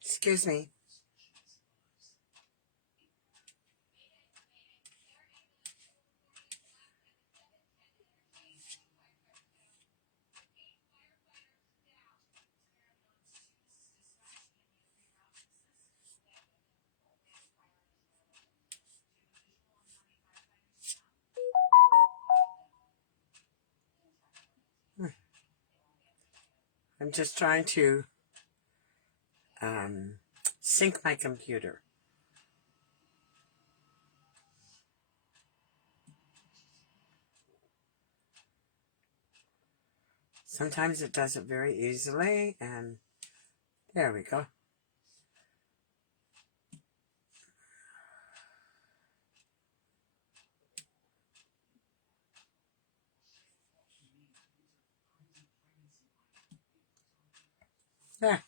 Excuse me. I'm just trying to sync my computer. Sometimes it does it very easily, and there we go. There.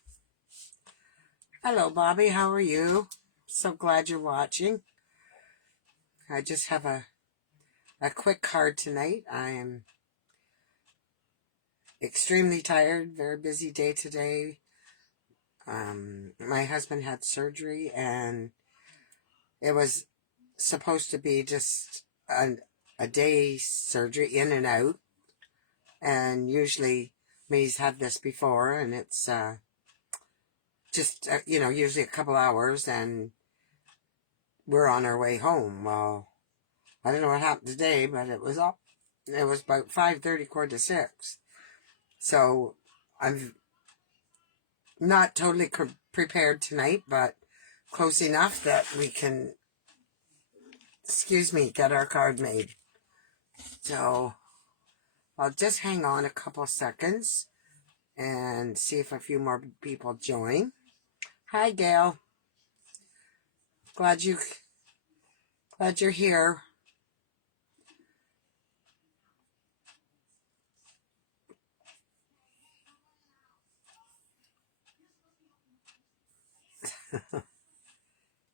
Hello, Bobby. How are you? So glad you're watching. I just have a quick card tonight. I am extremely tired. Very busy day today. My husband had surgery, and it was supposed to be just a day surgery, in and out. And usually, he's had this before, and it's just, usually a couple hours, and we're on our way home. Well, I don't know what happened today, but it was about 5:30, 5:45. So I'm not totally prepared tonight, but close enough that we can, get our card made. So I'll just hang on a couple seconds and see if a few more people join. Hi, Gail. Glad you're here.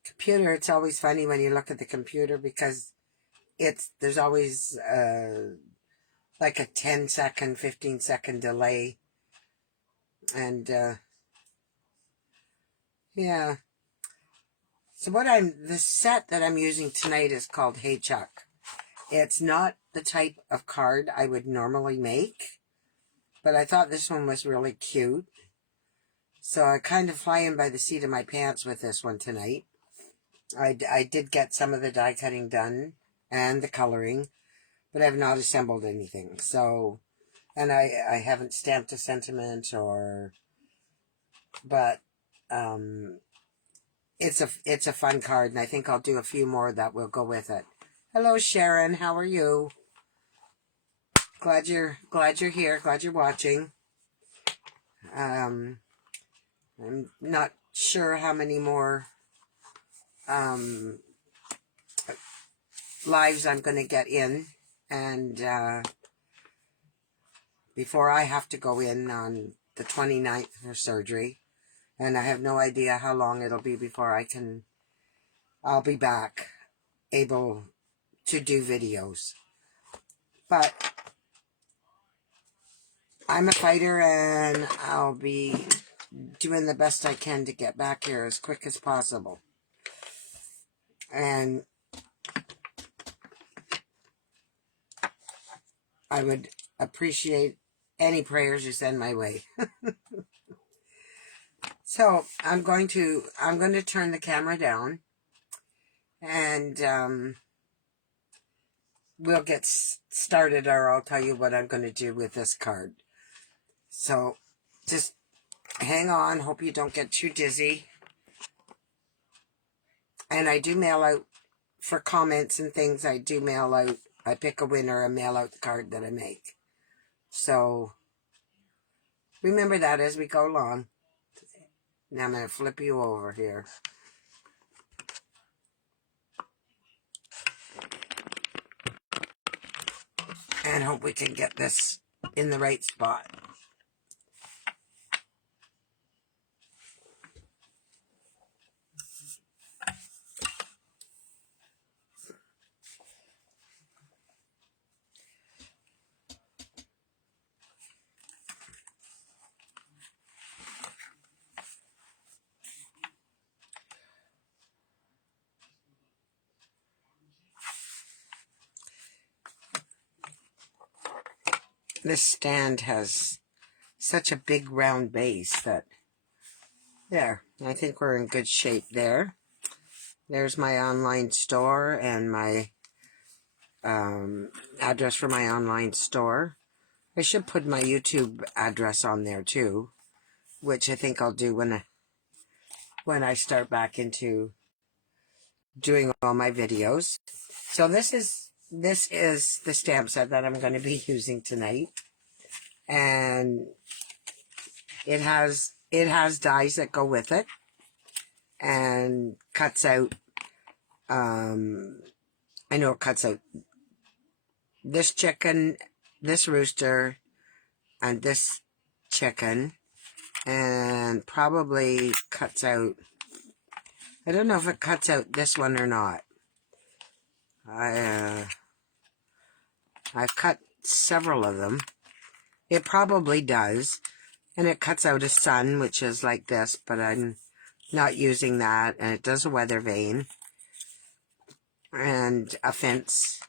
Computer, it's always funny when you look at the computer, because there's always like a 10-second, 15-second delay. And yeah. So the set that I'm using tonight is called Hey Chuck. It's not the type of card I would normally make, but I thought this one was really cute. So I kind of fly in by the seat of my pants with this one tonight. I did get some of the die cutting done and the coloring, but I have not assembled anything. So, and I haven't stamped a sentiment but it's a fun card, and I think I'll do a few more that will go with it. Hello, Sharon. How are you? Glad you're here. Glad you're watching. I'm not sure how many more lives I'm going to get in, and before I have to go in on the 29th for surgery, and I have no idea how long it'll be before I'll be back able to do videos. But I'm a fighter, and I'll be doing the best I can to get back here as quick as possible. And I would appreciate any prayers you send my way. So I'm going to turn the camera down, and we'll get started, or I'll tell you what I'm going to do with this card. So just hang on. Hope you don't get too dizzy. And I do mail out for comments and things. I pick a winner and mail out the card that I make. So remember that as we go along. Now I'm going to flip you over here. And hope we can get this in the right spot. this stand has such a big round base that, there, I think we're in good shape there. There's my online store and my address for my online store. I should put my YouTube address on there too, which I think I'll do when I start back into doing all my videos. So this is the stamp set that I'm going to be using tonight, and it has dies that go with it, and cuts out. I know it cuts out this chicken, this rooster, and this chicken, and probably cuts out, I don't know if it cuts out this one or not. I've cut several of them. It probably does, and it cuts out a sun, which is like this, but I'm not using that, and it does a weather vane and a fence,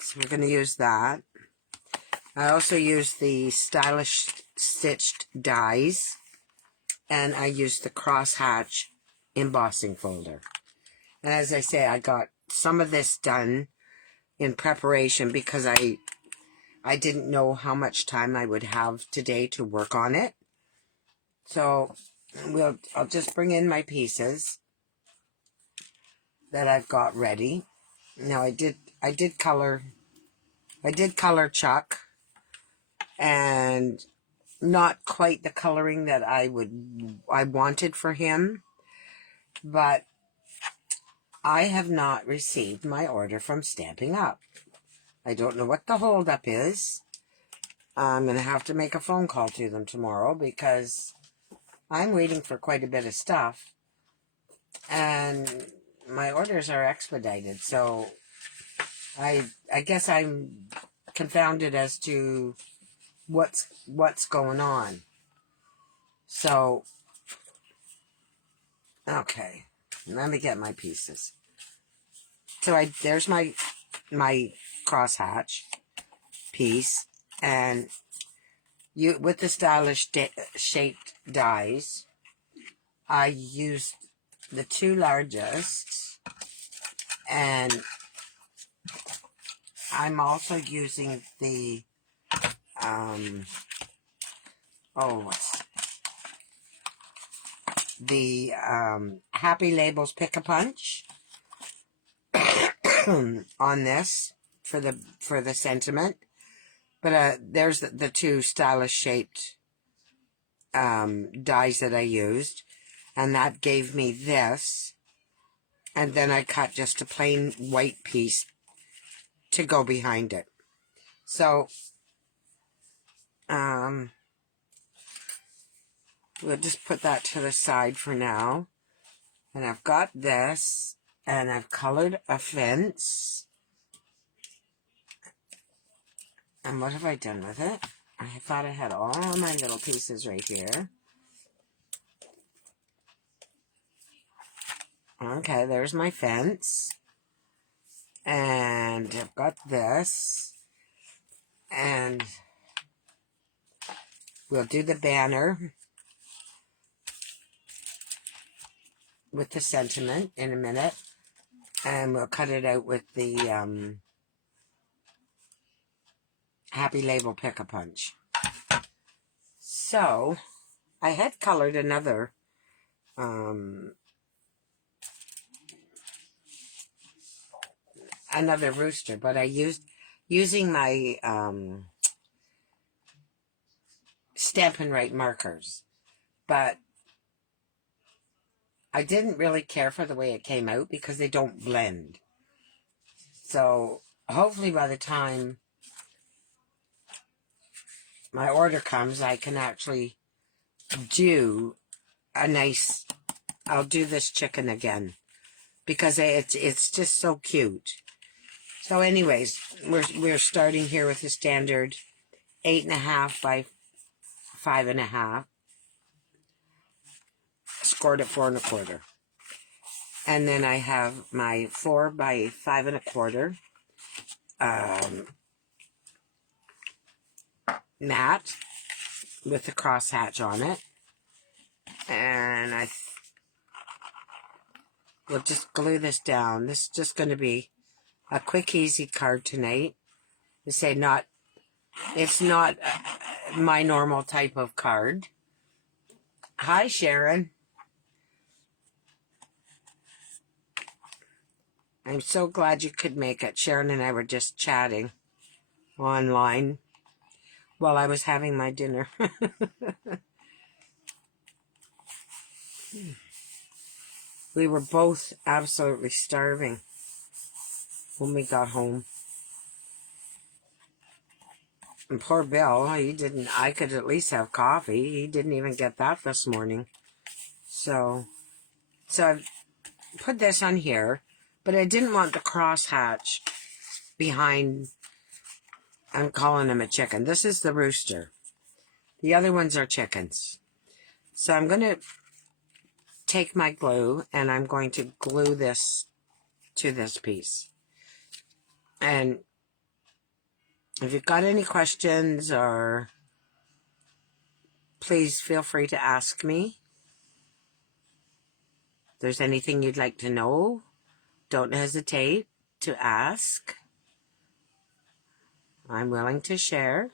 so we're going to use that. I also use the stylish stitched dies, and I use the crosshatch embossing folder. And as I say, I got some of this done in preparation because I didn't know how much time I would have today to work on it. So I'll just bring in my pieces that I've got ready. Now I did color Chuck, and not quite the coloring that I wanted for him, but I have not received my order from Stampin' Up. I don't know what the holdup is. I'm going to have to make a phone call to them tomorrow because I'm waiting for quite a bit of stuff, and my orders are expedited, so I guess I'm confounded as to what's going on. So, okay, let me get my pieces. So there's my crosshatch piece, and with the stylish shaped dies, I used the two largest, and I'm also using the Happy Labels Pick-a-Punch on this for the sentiment. But there's the two stylish shaped dies that I used, and that gave me this, and then I cut just a plain white piece to go behind it. So we'll just put that to the side for now. And I've got this, and I've colored a fence. And what have I done with it? I thought I had all my little pieces right here. Okay, there's my fence. And I've got this. And we'll do the banner with the sentiment in a minute. And we'll cut it out with the Happy Label Pick-a-Punch. So, I had colored another rooster, but I using my Stampin' Right markers, but I didn't really care for the way it came out because they don't blend. So hopefully by the time my order comes, I can actually do I'll do this chicken again because it's just so cute. So anyways, we're starting here with a standard 8.5 by 5.5, scored at 4 1/4. And then I have my 4 by 5 1/4 mat with the crosshatch on it. And we'll just glue this down. This is just going to be a quick, easy card tonight. To say it's not my normal type of card. Hi, Sharon. I'm so glad you could make it. Sharon and I were just chatting online while I was having my dinner. We were both absolutely starving when we got home. And poor Bill, I could at least have coffee. He didn't even get that this morning. So I've put this on here, but I didn't want the crosshatch behind. I'm calling him a chicken. This is the rooster. The other ones are chickens. So I'm going to take my glue and I'm going to glue this to this piece. And if you've got any questions, or please feel free to ask me. If there's anything you'd like to know, don't hesitate to ask. I'm willing to share.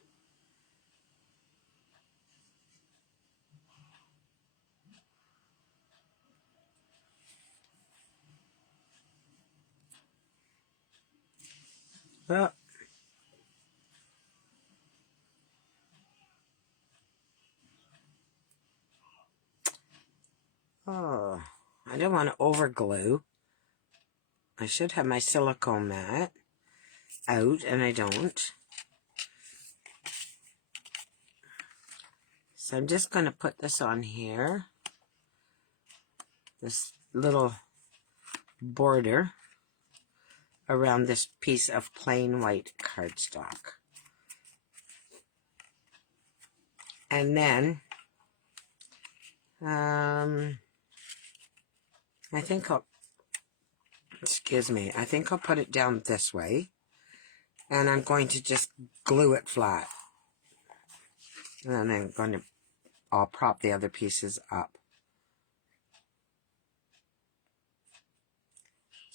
Well, I don't want to over glue. I should have my silicone mat out, and I don't. So I'm just going to put this on here. This little border around this piece of plain white cardstock. And then, I think I'll put it down this way. And I'm going to just glue it flat. And then I'll prop the other pieces up.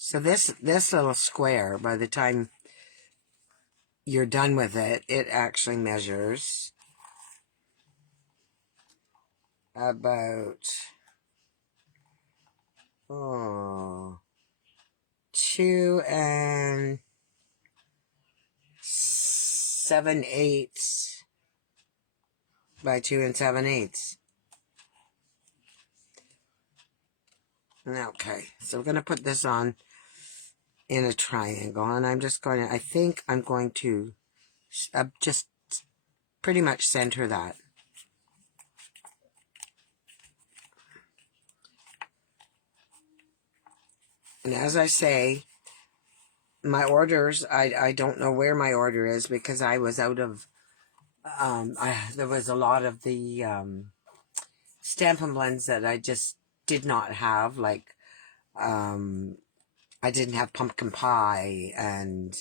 So this little square, by the time you're done with it, it actually measures about 2 7/8 by 2 7/8. Okay, so we're going to put this on in a triangle, and I think I'm going to just pretty much center that. And as I say, my orders, I don't know where my order is because I was out of, there was a lot of the Stampin' Blends that I just did not have, like, I didn't have pumpkin pie and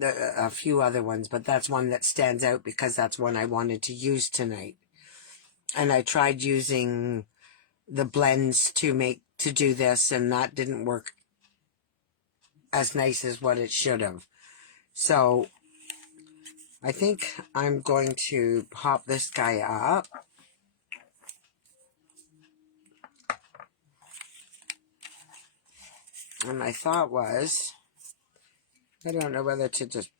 a few other ones, but that's one that stands out because that's one I wanted to use tonight. And I tried using the blends to do this, and that didn't work as nice as what it should have. So I think I'm going to pop this guy up. And my thought was, I don't know whether to just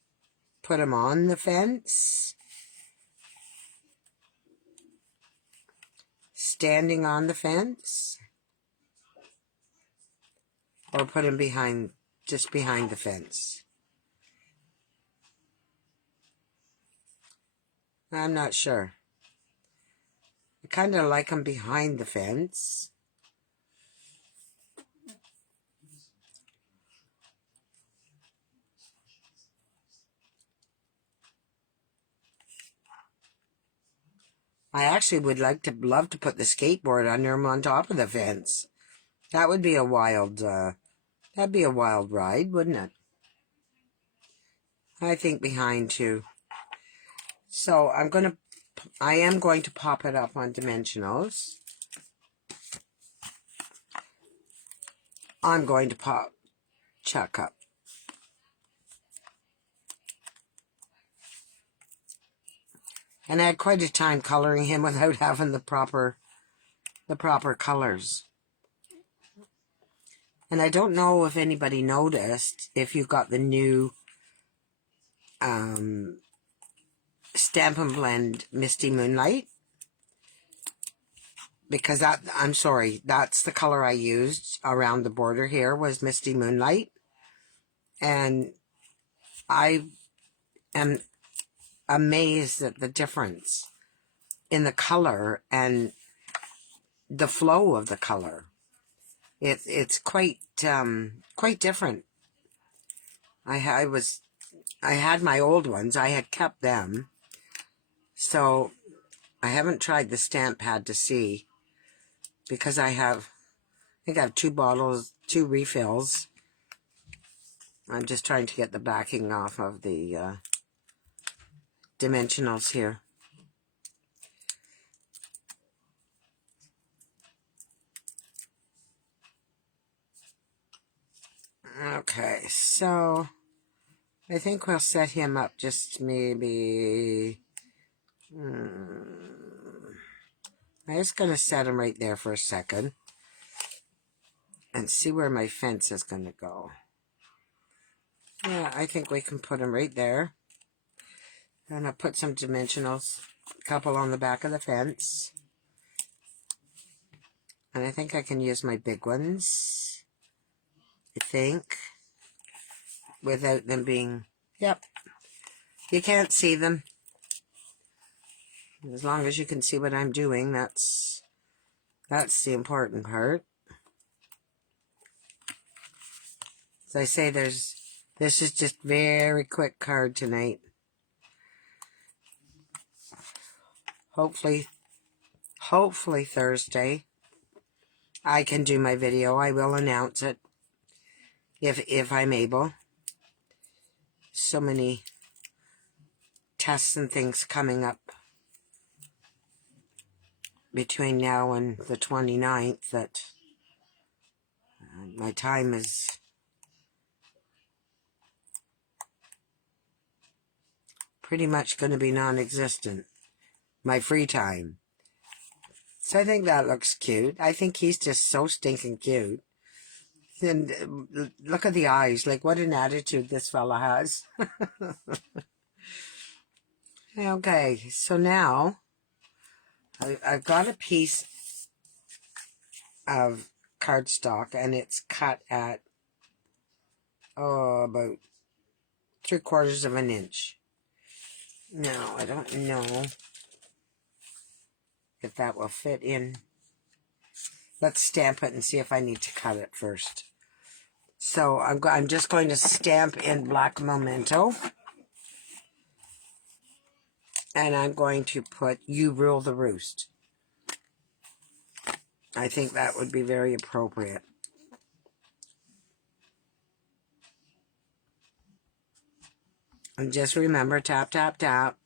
put him on the fence, standing on the fence, or put him just behind the fence. I'm not sure. I kind of like him behind the fence. I actually would love to put the skateboard under him on top of the fence. That would be a wild, that'd be a wild ride, wouldn't it? I think behind too. So I am going to pop it up on dimensionals. I'm going to pop Chuck up. And I had quite a time coloring him without having the proper colors. And I don't know if anybody noticed, if you got the new Stampin' Blend Misty Moonlight. Because I'm sorry, that's the color I used around the border here, was Misty Moonlight. And I am amazed at the difference in the color and the flow of the color. It's quite different. I had my old ones. I had kept them. So I haven't tried the stamp pad to see, because I think I have 2 bottles, 2 refills. I'm just trying to get the backing off of the dimensionals here. Okay, so I think we'll set him up just maybe... I'm just going to set him right there for a second and see where my fence is going to go. Yeah, I think we can put him right there. And I'll put some dimensionals, a couple on the back of the fence. And I think I can use my big ones, I think, without them being... Yep, you can't see them. As long as you can see what I'm doing, that's the important part. As I say, this is just very quick card tonight. Hopefully Thursday I can do my video. I will announce it if I'm able. So many tests and things coming up between now and the 29th that my time is pretty much going to be non-existent. My free time. So I think that looks cute. I think he's just so stinking cute. And look at the eyes. Like, what an attitude this fella has. Okay, so now I've got a piece of cardstock, and it's cut at about 3/4 of an inch. Now, I don't know if that will fit in. Let's stamp it and see if I need to cut it first. So I'm just going to stamp in black memento, and I'm going to put "You Rule the Roost." I think that would be very appropriate. And just remember, tap, tap, tap.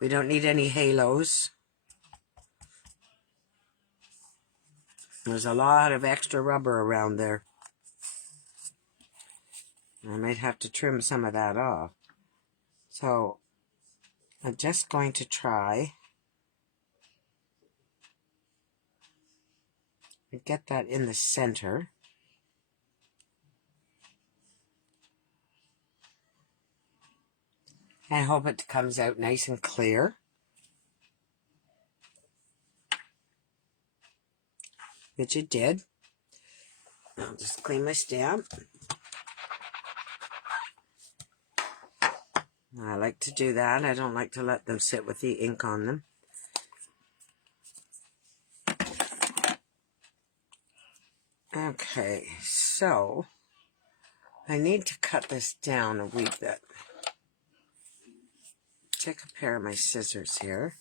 We don't need any halos. There's a lot of extra rubber around there. I might have to trim some of that off. So I'm just going to try and get that in the center. I hope it comes out nice and clear. Which it did. I'll just clean my stamp. I like to do that. I don't like to let them sit with the ink on them. Okay, so I need to cut this down a wee bit. Take a pair of my scissors here.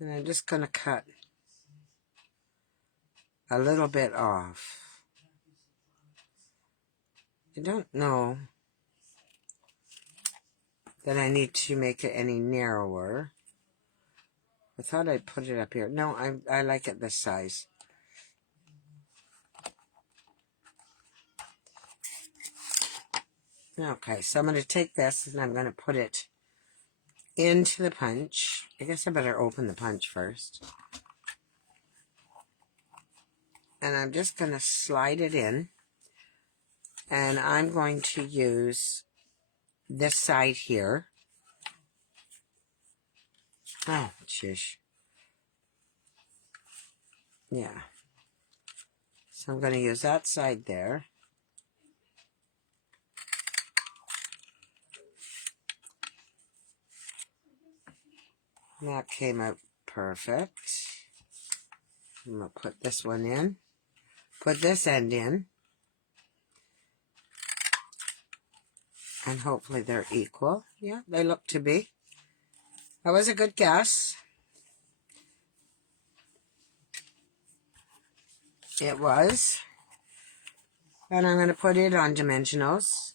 And I'm just going to cut a little bit off. I don't know that I need to make it any narrower. I thought I'd put it up here. No, I like it this size. Okay, so I'm going to take this and I'm going to put it into the punch. I guess I better open the punch first. And I'm just going to slide it in. And I'm going to use this side here. Oh, shush. Yeah. So I'm going to use that side there. And that came out perfect. I'm going to put this one in. Put this end in. And hopefully they're equal. Yeah, they look to be. That was a good guess. It was. And I'm going to put it on dimensionals.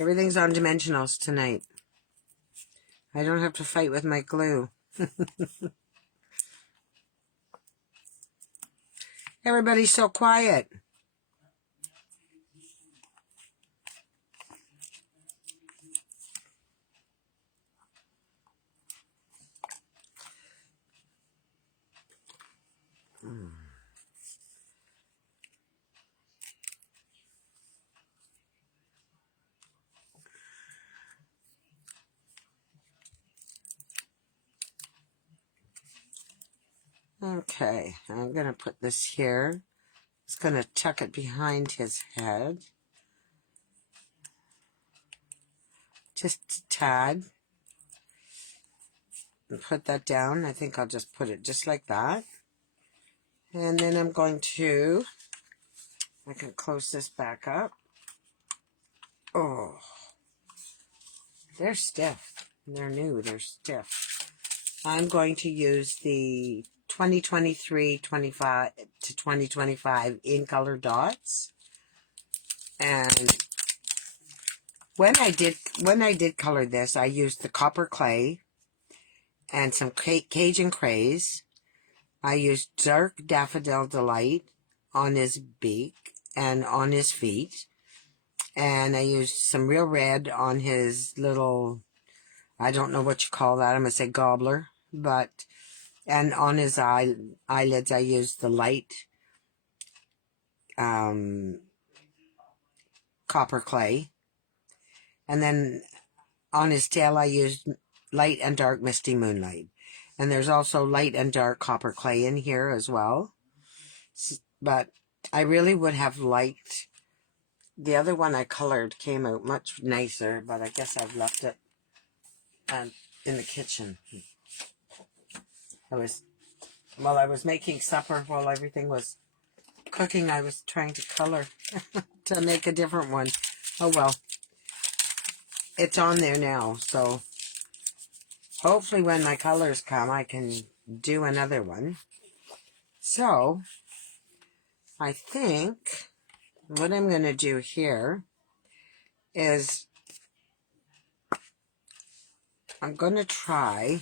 Everything's on dimensionals tonight. I don't have to fight with my glue. Everybody's so quiet. Okay, I'm going to put this here. It's going to tuck it behind his head. Just a tad. And put that down. I think I'll just put it just like that. And then I'm going to, I can close this back up. Oh, they're stiff. They're new. They're stiff. I'm going to use the 2023-25 to 2025 in color dots. And when I did color this, I used the copper clay and some Cajun craze. I used dark daffodil delight on his beak and on his feet. And I used some real red on his little, I don't know what you call that. I'm going to say gobbler. But, and on his eyelids, I used the light copper clay. And then on his tail, I used light and dark misty moonlight. And there's also light and dark copper clay in here as well. But I really would have liked, the other one I colored came out much nicer, but I guess I've left it in the kitchen. While I was making supper, while everything was cooking, I was trying to color to make a different one. Oh well. It's on there now, so hopefully when my colors come, I can do another one. So, I think what I'm going to do here is I'm going to try,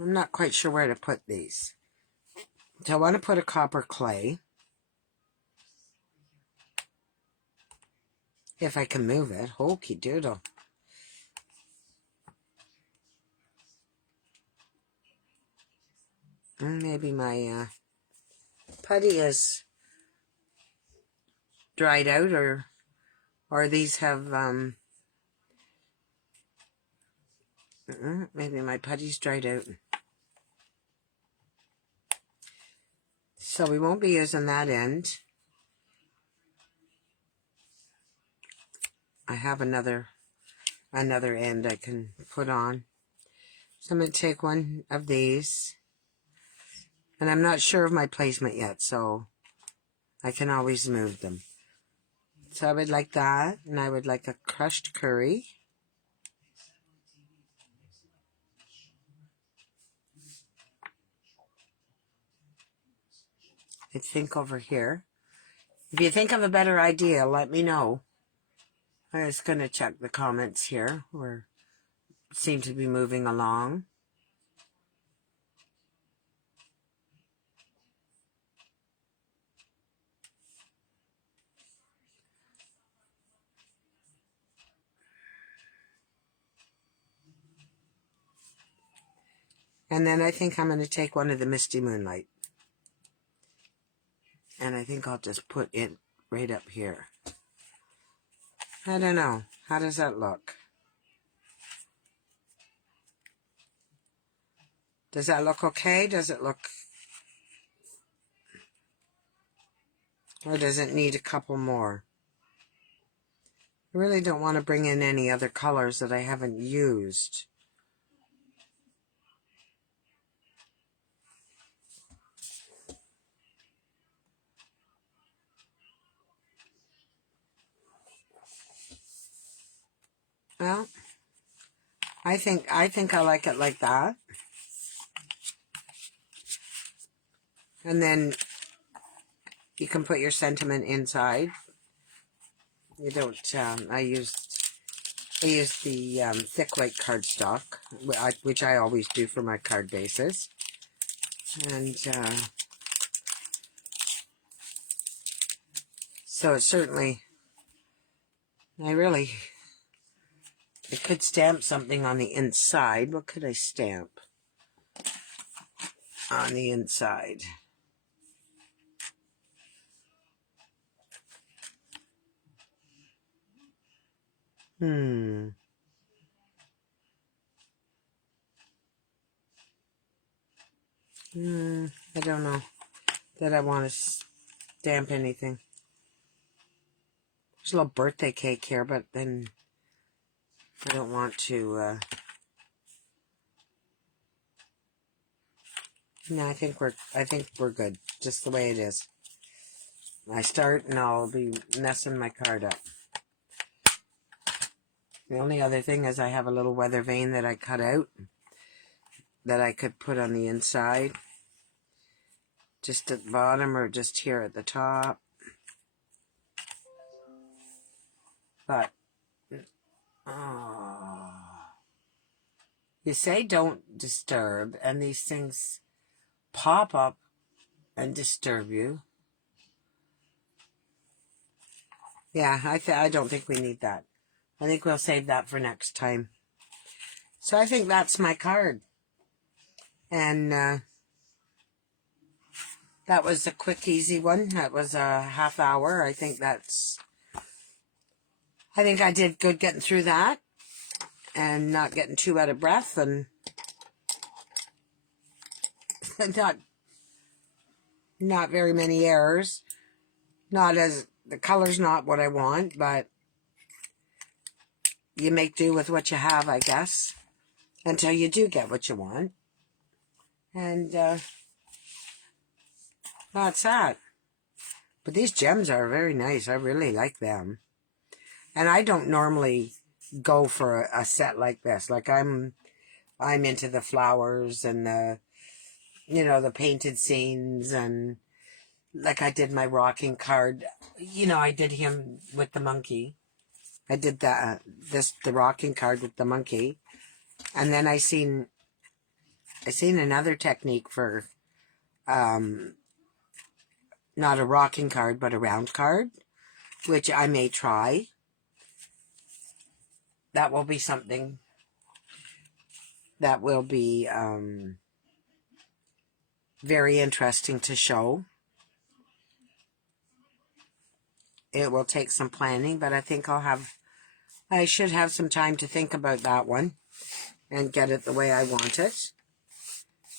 I'm not quite sure where to put these. So I want to put a copper clay. If I can move it. Hokey doodle. Maybe my putty is dried out, or these have maybe my putty's dried out. So we won't be using that end. I have another end I can put on. So I'm going to take one of these. And I'm not sure of my placement yet, so I can always move them. So I would like that, and I would like a crushed curry. I think over here. If you think of a better idea, let me know. I'm just going to check the comments here. We seem to be moving along. And then I think I'm going to take one of the Misty Moonlight. And I think I'll just put it right up here. I don't know. How does that look? Does that look okay? Does it look... Or does it need a couple more? I really don't want to bring in any other colors that I haven't used. Well, I think I like it like that. And then you can put your sentiment inside. You don't, I used the thick white cardstock, which I always do for my card bases. And so it certainly, I could stamp something on the inside. What could I stamp on the inside? I don't know that I want to stamp anything. There's a little birthday cake here, but then I don't want to, no, I think we're good, just the way it is. I start and I'll be messing my card up. The only other thing is I have a little weather vane that I cut out that I could put on the inside, just at the bottom or just here at the top. But, oh, you say don't disturb, and these things pop up and disturb you. Yeah, I don't think we need that. I think we'll save that for next time. So I think that's my card. And that was a quick, easy one. That was a half hour. I think I did good getting through that and not getting too out of breath and not very many errors. The color's not what I want, but you make do with what you have, I guess, until you do get what you want. And that's that. But these gems are very nice. I really like them. And I don't normally go for a set like this. Like I'm into the flowers and the painted scenes, and like I did my rocking card. I did him with the monkey. I did the rocking card with the monkey. And then I seen another technique for not a rocking card but a round card, which I may try. That will be something that will be very interesting to show. It will take some planning, but I think I should have some time to think about that one and get it the way I want it.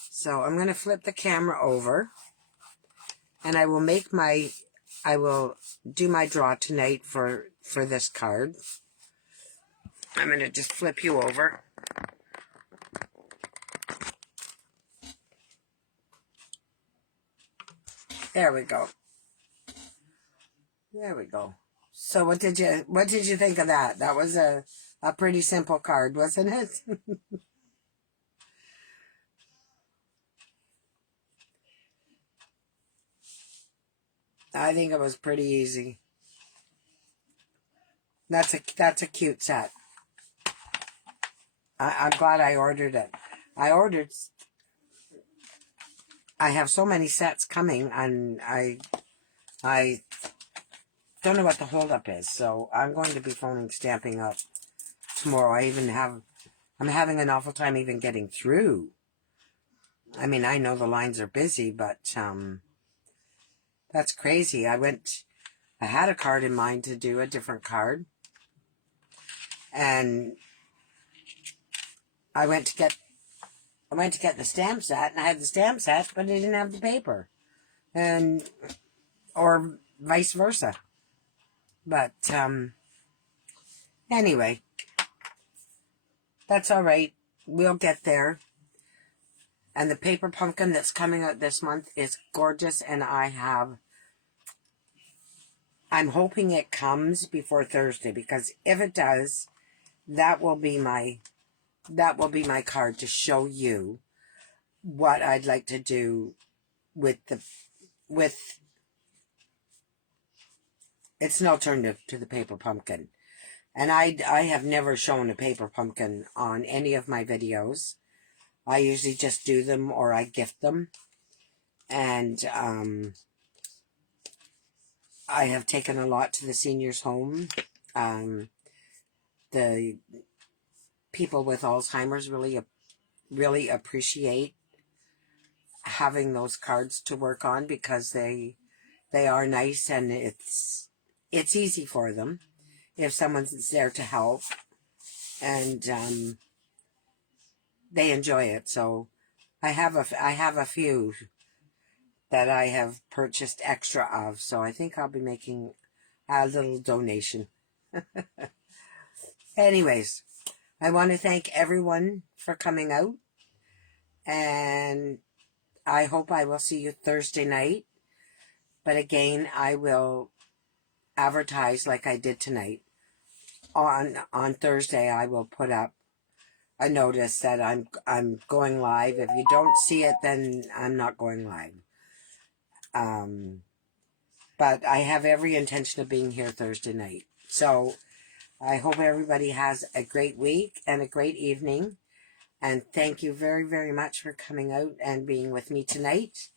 So I'm going to flip the camera over, and I will do my draw tonight for this card. I'm going to just flip you over. There we go. There we go. So what did you think of that? That was a pretty simple card, wasn't it? I think it was pretty easy. That's a cute set. I'm glad I ordered it. I have so many sets coming, and I don't know what the holdup is, so I'm going to be phoning Stamping Up tomorrow. I'm having an awful time even getting through. I mean, I know the lines are busy, but that's crazy. I had a card in mind to do a different card, and I went to get the stamp set, and I had the stamp set, but I didn't have the paper, and or vice versa. But anyway, that's all right. We'll get there. And the paper pumpkin that's coming out this month is gorgeous, and I'm hoping it comes before Thursday, because if it does, that will be my card to show you what I'd like to do with it's an alternative to the paper pumpkin. And I have never shown a paper pumpkin on any of my videos. I usually just do them or I gift them. And I have taken a lot to the seniors' home. The people with Alzheimer's really appreciate having those cards to work on, because they are nice, and it's easy for them if someone's there to help, and they enjoy it. So I have a few that I have purchased extra of, so I think I'll be making a little donation. Anyways, I want to thank everyone for coming out, and I hope I will see you Thursday night. But again, I will advertise like I did tonight. On Thursday, I will put up a notice that I'm going live. If you don't see it, then I'm not going live. But I have every intention of being here Thursday night. So I hope everybody has a great week and a great evening. And thank you very, very much for coming out and being with me tonight.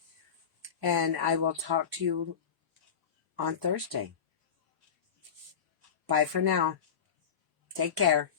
And I will talk to you on Thursday. Bye for now. Take care.